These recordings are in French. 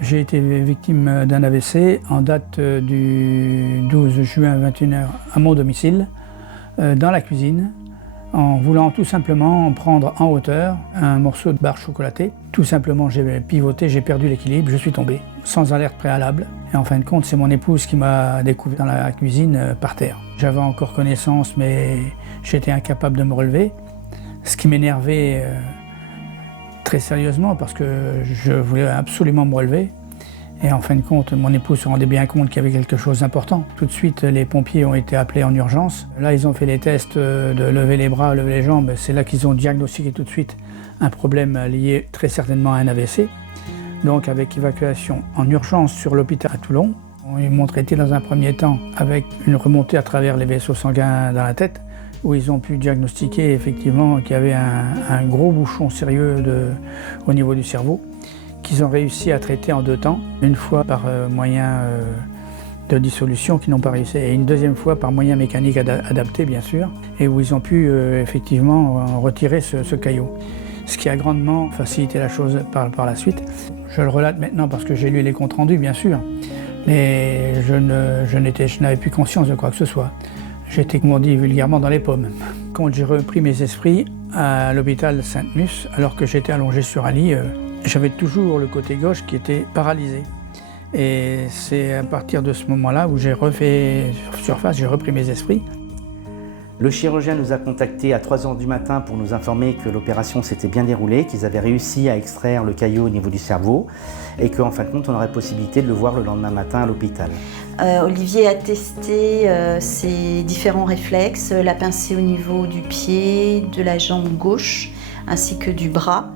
J'ai été victime d'un AVC en date du 12 juin 21h à mon domicile, dans la cuisine, en voulant tout simplement prendre en hauteur un morceau de barre chocolatée. Tout simplement, j'ai pivoté, j'ai perdu l'équilibre, je suis tombé, sans alerte préalable. Et en fin de compte, c'est mon épouse qui m'a découvert dans la cuisine par terre. J'avais encore connaissance, mais j'étais incapable de me relever, ce qui m'énervait très sérieusement parce que je voulais absolument me relever. Et en fin de compte, mon épouse se rendait bien compte qu'il y avait quelque chose d'important. Tout de suite, les pompiers ont été appelés en urgence. Là, ils ont fait les tests de lever les bras, lever les jambes. C'est là qu'ils ont diagnostiqué tout de suite un problème lié très certainement à un AVC. Donc avec évacuation en urgence sur l'hôpital à Toulon. Ils m'ont traité dans un premier temps avec une remontée à travers les vaisseaux sanguins dans la tête, où ils ont pu diagnostiquer effectivement qu'il y avait un gros bouchon sérieux au niveau du cerveau, qu'ils ont réussi à traiter en 2 temps, une fois par moyen de dissolution qui n'ont pas réussi, et une deuxième fois par moyen mécanique adapté bien sûr, et où ils ont pu effectivement retirer ce caillot. Ce qui a grandement facilité la chose par la suite. Je le relate maintenant parce que j'ai lu les comptes rendus bien sûr, mais je n'avais plus conscience de quoi que ce soit. J'étais, comme on dit vulgairement, dans les pommes. Quand j'ai repris mes esprits à l'hôpital Sainte-Mus, alors que j'étais allongé sur un lit, j'avais toujours le côté gauche qui était paralysé. Et c'est à partir de ce moment-là où j'ai refait surface, j'ai repris mes esprits. Le chirurgien nous a contactés à 3h du matin pour nous informer que l'opération s'était bien déroulée, qu'ils avaient réussi à extraire le caillot au niveau du cerveau et qu'en fin de compte, on aurait possibilité de le voir le lendemain matin à l'hôpital. Olivier a testé ses différents réflexes, l'a pincé au niveau du pied, de la jambe gauche ainsi que du bras,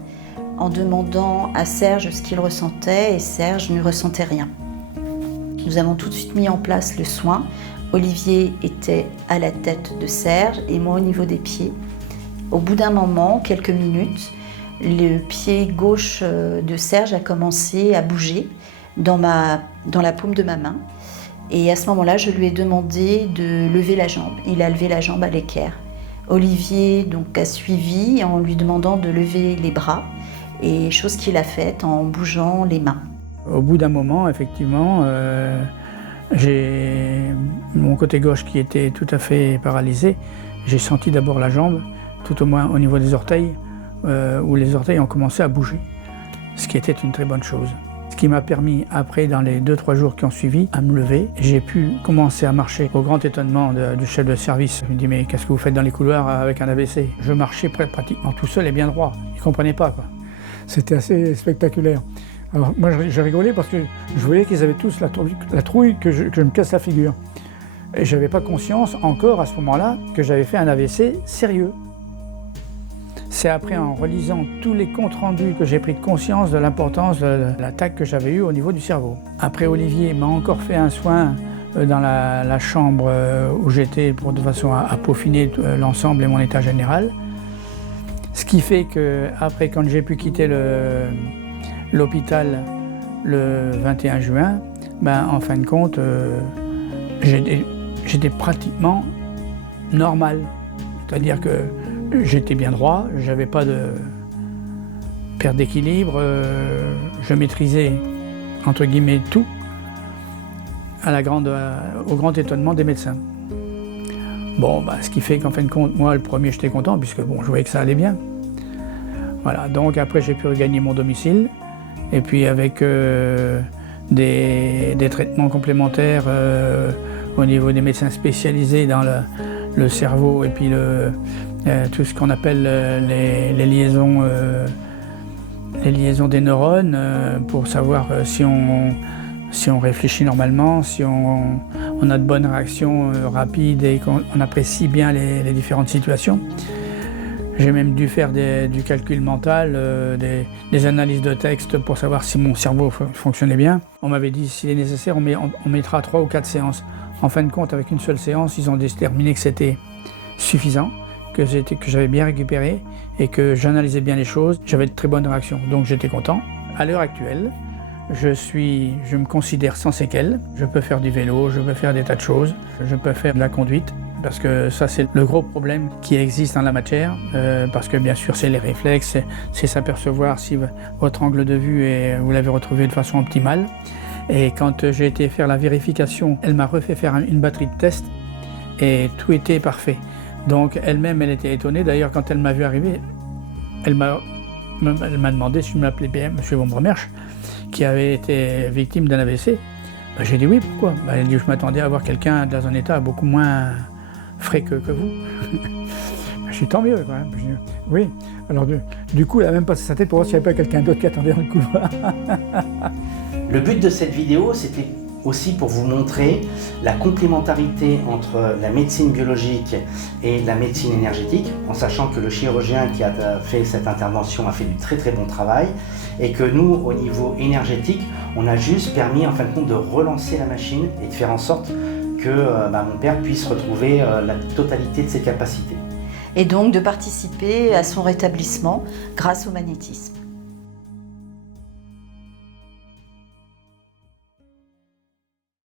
en demandant à Serge ce qu'il ressentait, et Serge ne ressentait rien. Nous avons tout de suite mis en place le soin. Olivier était à la tête de Serge et moi au niveau des pieds. Au bout d'un moment, quelques minutes, le pied gauche de Serge a commencé à bouger dans la paume de ma main. Et à ce moment-là, je lui ai demandé de lever la jambe. Il a levé la jambe à l'équerre. Olivier donc a suivi en lui demandant de lever les bras, et chose qu'il a faite en bougeant les mains. Au bout d'un moment, effectivement, j'ai mon côté gauche qui était tout à fait paralysé. J'ai senti d'abord la jambe, tout au moins au niveau des orteils, où les orteils ont commencé à bouger, ce qui était une très bonne chose. Ce qui m'a permis, après, dans les 2-3 jours qui ont suivi, à me lever. J'ai pu commencer à marcher, au grand étonnement du chef de service. Il me dit « Mais qu'est-ce que vous faites dans les couloirs avec un AVC ?» Je marchais pratiquement tout seul et bien droit. Il ne comprenait pas, quoi. C'était assez spectaculaire. Alors moi j'ai rigolé parce que je voyais qu'ils avaient tous la trouille que je me casse la figure. Et je n'avais pas conscience encore à ce moment-là que j'avais fait un AVC sérieux. C'est après en relisant tous les comptes rendus que j'ai pris conscience de l'importance de l'attaque que j'avais eue au niveau du cerveau. Après, Olivier m'a encore fait un soin dans la chambre où j'étais de façon à peaufiner l'ensemble et mon état général. Ce qui fait que après, quand j'ai pu quitter l'hôpital le 21 juin, en fin de compte, j'étais pratiquement normal. C'est-à-dire que j'étais bien droit, je n'avais pas de perte d'équilibre, je maîtrisais entre guillemets tout, au grand étonnement des médecins. Bon, ce qui fait qu'en fin de compte, moi le premier j'étais content puisque je voyais que ça allait bien. Voilà, donc après j'ai pu regagner mon domicile et puis avec des traitements complémentaires au niveau des médecins spécialisés dans le cerveau et puis tout ce qu'on appelle les liaisons des neurones pour savoir si on réfléchit normalement, si on a de bonnes réactions rapides et qu'on apprécie bien les différentes situations. J'ai même dû faire du calcul mental, des analyses de texte pour savoir si mon cerveau fonctionnait bien. On m'avait dit s'il est nécessaire, on mettra 3 ou 4 séances. En fin de compte, avec une seule séance, ils ont déterminé que c'était suffisant, que j'avais bien récupéré et que j'analysais bien les choses. J'avais de très bonnes réactions, donc j'étais content. À l'heure actuelle, je me considère sans séquelles. Je peux faire du vélo, je peux faire des tas de choses. Je peux faire de la conduite parce que ça c'est le gros problème qui existe dans la matière, parce que bien sûr c'est les réflexes, c'est s'apercevoir si votre angle de vue vous l'avez retrouvé de façon optimale. Et quand j'ai été faire la vérification, elle m'a refait faire une batterie de test et tout était parfait. Donc elle-même, elle était étonnée. D'ailleurs, quand elle m'a vu arriver, elle m'a demandé si je m'appelais bien M. Vombremersch, qui avait été victime d'un AVC. Ben, j'ai dit oui, pourquoi? Ben, elle dit je m'attendais à voir quelqu'un dans un état beaucoup moins frais que vous. Je dis tant mieux quand même. Je dis, oui. Alors du coup, elle n'a même passé sa tête pour voir s'il n'y avait pas quelqu'un d'autre qui attendait dans le couloir. Le but de cette vidéo, c'était aussi pour vous montrer la complémentarité entre la médecine biologique et la médecine énergétique, en sachant que le chirurgien qui a fait cette intervention a fait du très très bon travail et que nous, au niveau énergétique, on a juste permis en fin de compte de relancer la machine et de faire en sorte que mon père puisse retrouver la totalité de ses capacités. Et donc de participer à son rétablissement grâce au magnétisme.